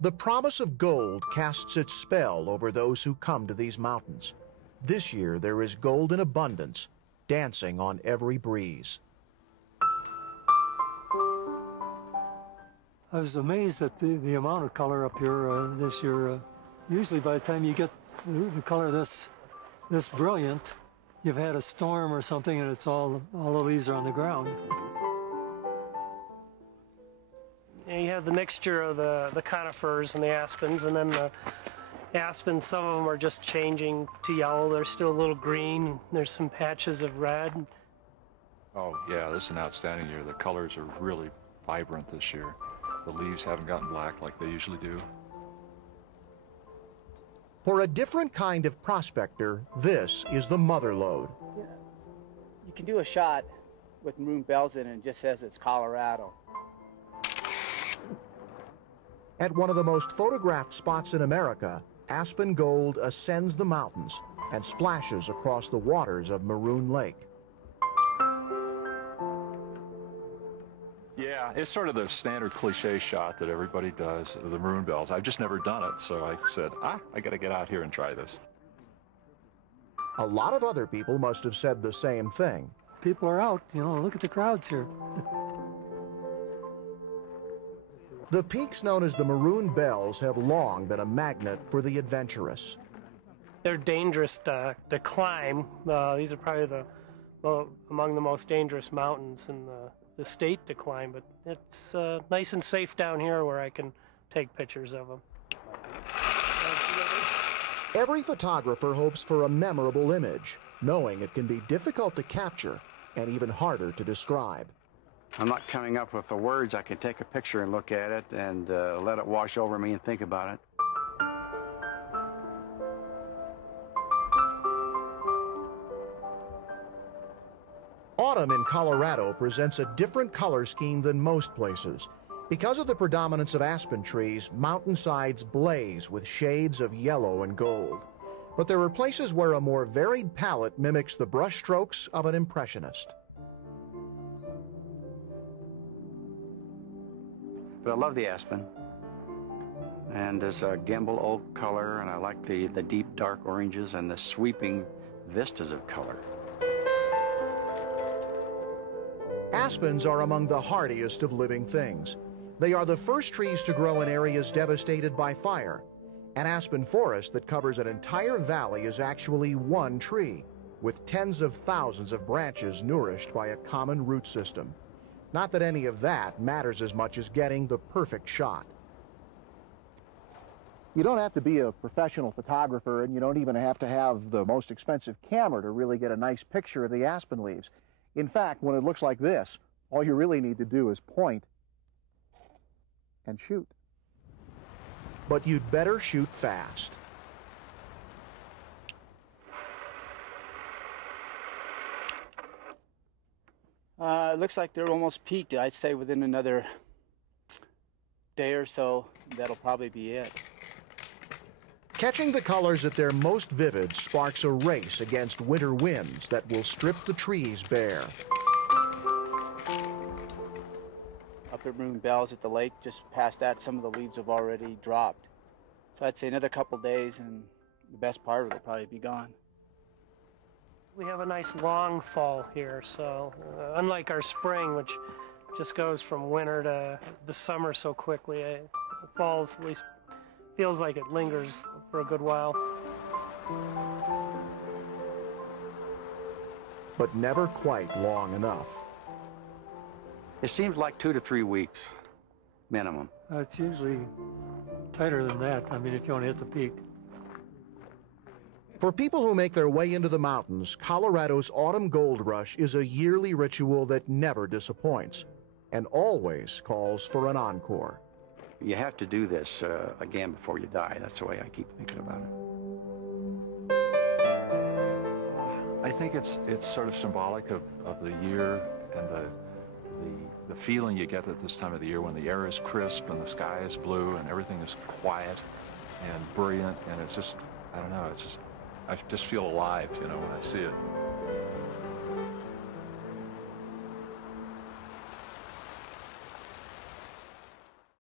The promise of gold casts its spell over those who come to these mountains. This year there is gold in abundance, dancing on every breeze. I was amazed at the amount of color up here this year. Usually by the time you get the color this brilliant, you've had a storm or something and it's all the leaves are on the ground. You have the mixture of the conifers and the aspens, and then the aspens, some of them are just changing to yellow. They're still a little green. There's some patches of red. Oh yeah, this is an outstanding year. The colors are really vibrant this year. The leaves haven't gotten black like they usually do. For a different kind of prospector, this is the mother lode. Yeah. You can do a shot with maroon bells in it and it just says it's Colorado. At one of the most photographed spots in America, Aspen gold ascends the mountains and splashes across the waters of Maroon Lake. Yeah, it's sort of the standard cliche shot that everybody does of the maroon bells. I've just never done it, so I said, I got to get out here and try this. A lot of other people must have said the same thing. People are out, you know, look at the crowds here. The peaks known as the Maroon Bells have long been a magnet for the adventurous. They're dangerous to climb. These are probably among the most dangerous mountains in the state to climb, but it's nice and safe down here where I can take pictures of them. Every photographer hopes for a memorable image, knowing it can be difficult to capture and even harder to describe. I'm not coming up with the words. I can take a picture and look at it and let it wash over me and think about it. Autumn in Colorado presents a different color scheme than most places. Because of the predominance of aspen trees, mountainsides blaze with shades of yellow and gold. But there are places where a more varied palette mimics the brushstrokes of an impressionist. But I love the aspen, and there's a gimbal oak color, and I like the deep dark oranges and the sweeping vistas of color. Aspens are among the hardiest of living things. They are the first trees to grow in areas devastated by fire. An aspen forest that covers an entire valley is actually one tree, with tens of thousands of branches nourished by a common root system. Not that any of that matters as much as getting the perfect shot. You don't have to be a professional photographer, and you don't even have to have the most expensive camera to really get a nice picture of the aspen leaves. In fact, when it looks like this, all you really need to do is point and shoot. But you'd better shoot fast. It looks like they're almost peaked. I'd say within another day or so, that'll probably be it. Catching the colors at their most vivid sparks a race against winter winds that will strip the trees bare. Up at Maroon Bells at the lake, just past that, some of the leaves have already dropped. So I'd say another couple days and the best part of it will probably be gone. We have a nice long fall here, so unlike our spring, which just goes from winter to the summer so quickly, the falls at least feels like it lingers for a good while. But never quite long enough. It seems like 2 to 3 weeks, minimum. It's usually tighter than that, I mean, if you want to hit the peak. For people who make their way into the mountains, Colorado's autumn gold rush is a yearly ritual that never disappoints and always calls for an encore. You have to do this again before you die. That's the way I keep thinking about it. I think it's sort of symbolic of the year and the feeling you get at this time of the year when the air is crisp and the sky is blue and everything is quiet and brilliant, and it's just, I don't know, it's just, I just feel alive, you know, when I see it.